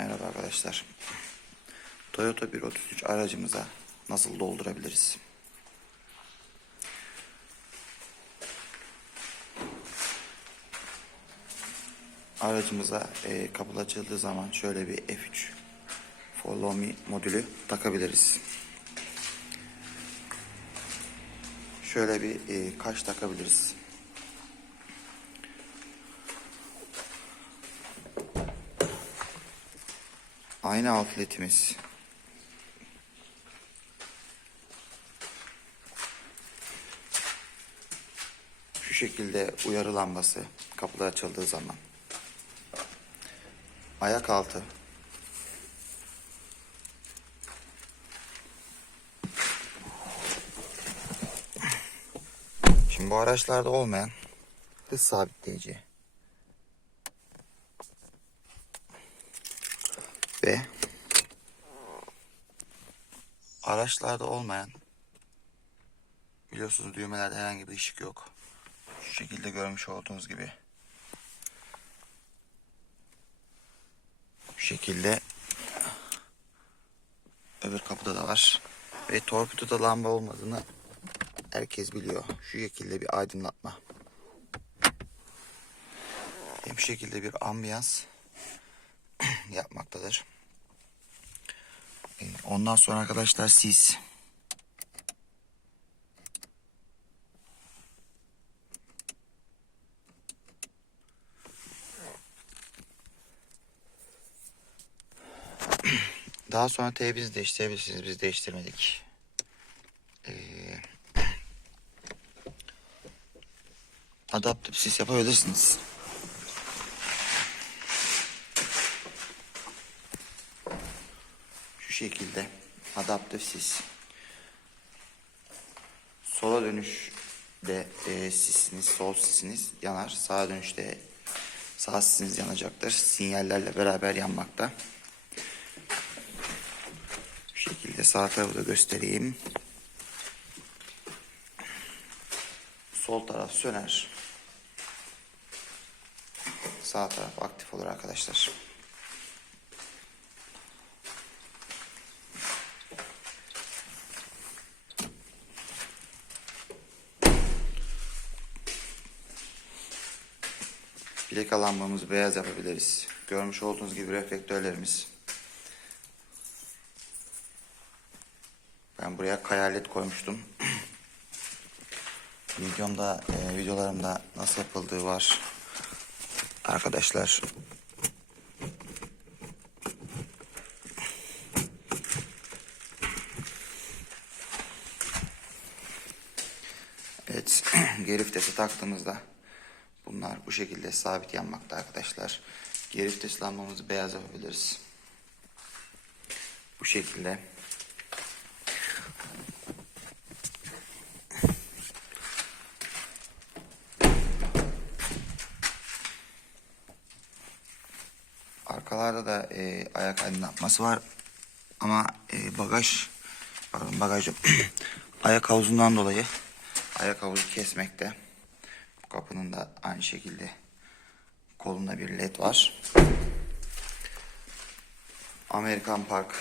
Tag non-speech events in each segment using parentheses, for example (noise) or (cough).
Merhaba arkadaşlar. Toyota 133 aracımıza nasıl doldurabiliriz? Aracımıza e, kapı açıldığı zaman şöyle bir F3 Follow Me modülü takabiliriz. Şöyle bir e, kaş takabiliriz. Aynı outletimiz. Şu şekilde uyarı lambası kapılar açıldığı zaman. Ayak altı. Şimdi bu araçlarda olmayan hız sabitleyici. Ve araçlarda olmayan biliyorsunuz düğmelerde herhangi bir ışık yok. Şu şekilde görmüş olduğunuz gibi. Şu şekilde öbür kapıda da var. Ve torpidoda lamba olmadığını herkes biliyor. Şu şekilde bir aydınlatma. Hem şekilde bir ambiyans (clears throat) yapmaktadır. Ondan sonra arkadaşlar sis. Daha sonra T'bizi değiştirebilirsiniz. Biz değiştirmedik. Ee, (clears throat) adaptif sis yapabilirsiniz. Şekilde adaptif sis. Sola dönüşte e, sisiniz, sol sisiniz yanar. Sağa dönüşte sağ sisiniz yanacaktır. Sinyallerle beraber yanmakta. Şu şekilde sağ tarafı da göstereyim. Sol taraf söner. Sağ taraf aktif olur arkadaşlar. Bilek lambamızı beyaz yapabiliriz. Görmüş olduğunuz gibi reflektörlerimiz. Ben buraya kayalet koymuştum. (clears throat) Videomda, e, videolarımda nasıl yapıldığı var. Arkadaşlar. Evet, (clears throat) geri vitesi taktığımızda bunlar bu şekilde sabit yanmakta arkadaşlar. Geri vites lambamızı beyaz yapabiliriz. Bu şekilde. Arkalarda da e, ayak aydınlatması var. Ama e, bagaj, pardon bagaj yok. (clears throat) ayak havuzundan dolayı ayak havuzu kesmekte. Kapının da aynı şekilde kolunda bir led var. Amerikan Park.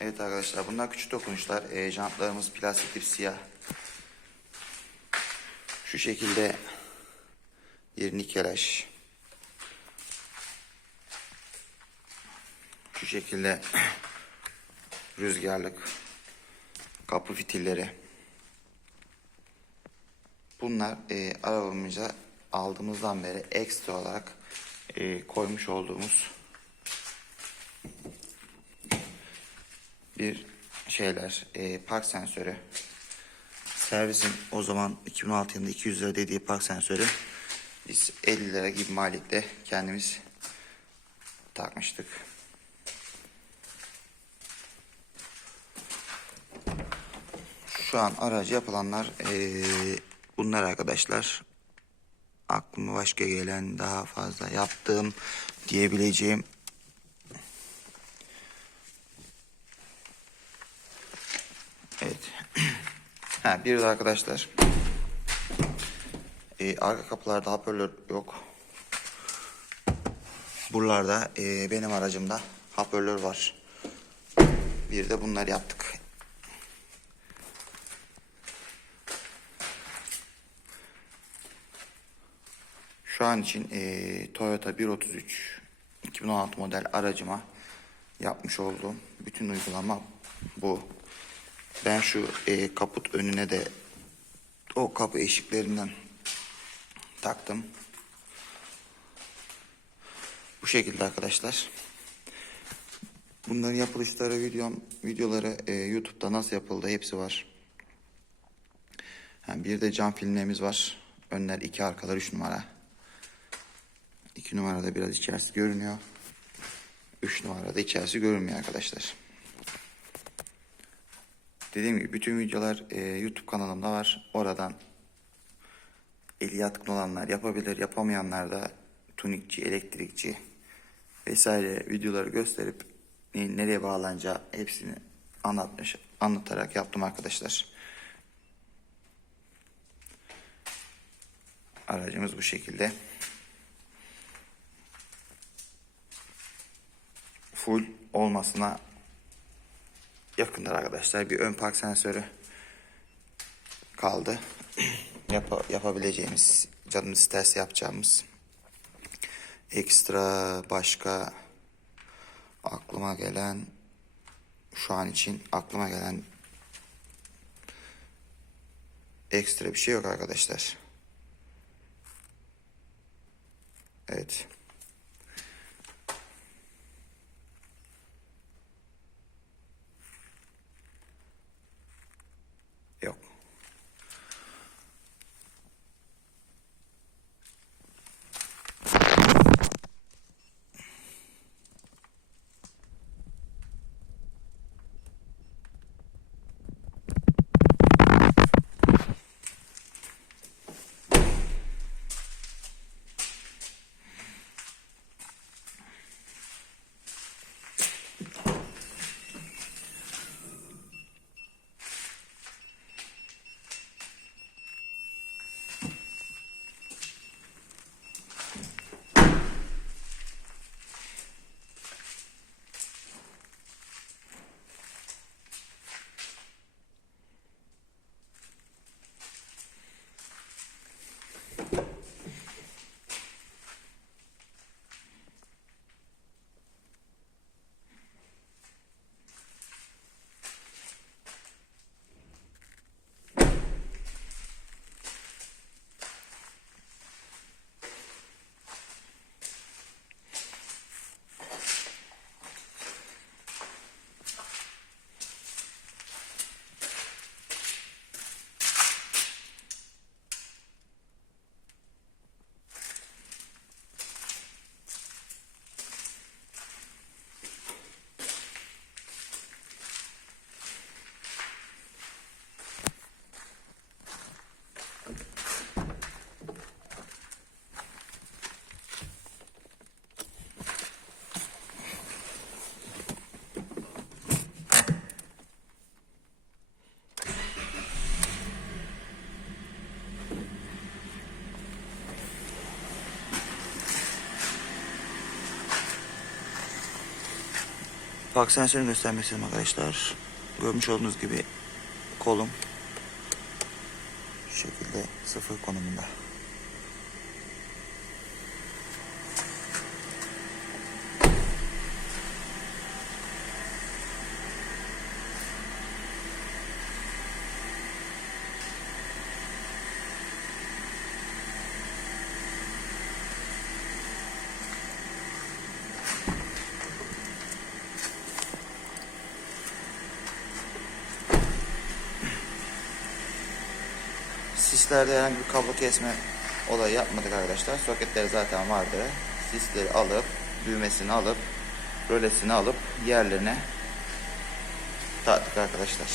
Evet arkadaşlar bunlar küçük dokunuşlar. E, jantlarımız plastik tip siyah. Şu şekilde bir nikelaj. Şu şekilde (clears throat) rüzgarlık kapı fitilleri. Bunlar e, arabamıza aldığımızdan beri ekstra olarak e, koymuş olduğumuz bir şeyler. E, park sensörü. Servisin o zaman 2016 yılında 200 lira dediği park sensörü biz 50 lira gibi maliyette kendimiz takmıştık. Şu an aracı yapılanlar eee, bunlar arkadaşlar. Aklıma başka gelen daha fazla yaptığım diyebileceğim Evet. (clears throat) Ha, bir de arkadaşlar e, arka kapılarda hoparlör yok. Buralarda e, benim aracımda hoparlör var. Bir de bunlar yaptık. Şu an için eee, Toyota 133 2016 model aracıma yapmış olduğum bütün uygulama bu. Ben şu eee, kaput önüne de o kapı eşiklerinden taktım. Bu şekilde arkadaşlar. Bunların yapılışları videom videoları eee, YouTube'da nasıl yapıldı hepsi var. Ha, bir de cam filmlerimiz var. Önler iki arkalar üç numara. 2 numarada biraz içerisi görünüyor. 3 numarada içerisi görünmüyor arkadaşlar. Dediğim gibi bütün videolar e, YouTube kanalımda var. Oradan eli yatkın olanlar yapabilir. Yapamayanlar da tunikçi, elektrikçi vesaire videoları gösterip ne- nereye bağlanacağı hepsini anlatmış, anlatarak yaptım arkadaşlar. Aracımız bu şekilde. Full olmasına yakındır arkadaşlar. Bir ön park sensörü kaldı. (clears throat) Yapa- yapabileceğimiz, canımız isterse yapacağımız ekstra başka aklıma gelen şu an için aklıma gelen ekstra bir şey yok arkadaşlar. Evet. Park sensörünü göstermek istedim arkadaşlar. Görmüş olduğunuz gibi kolum şu şekilde sıfır konumunda. Sislerde herhangi bir kablo kesme olayı yapmadık arkadaşlar. Soketleri zaten vardı. Sisleri alıp, düğmesini alıp, rölesini alıp yerlerine taktık arkadaşlar.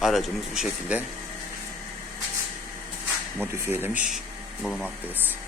Aracımız bu şekilde modifiyelemiş bulunmaktayız.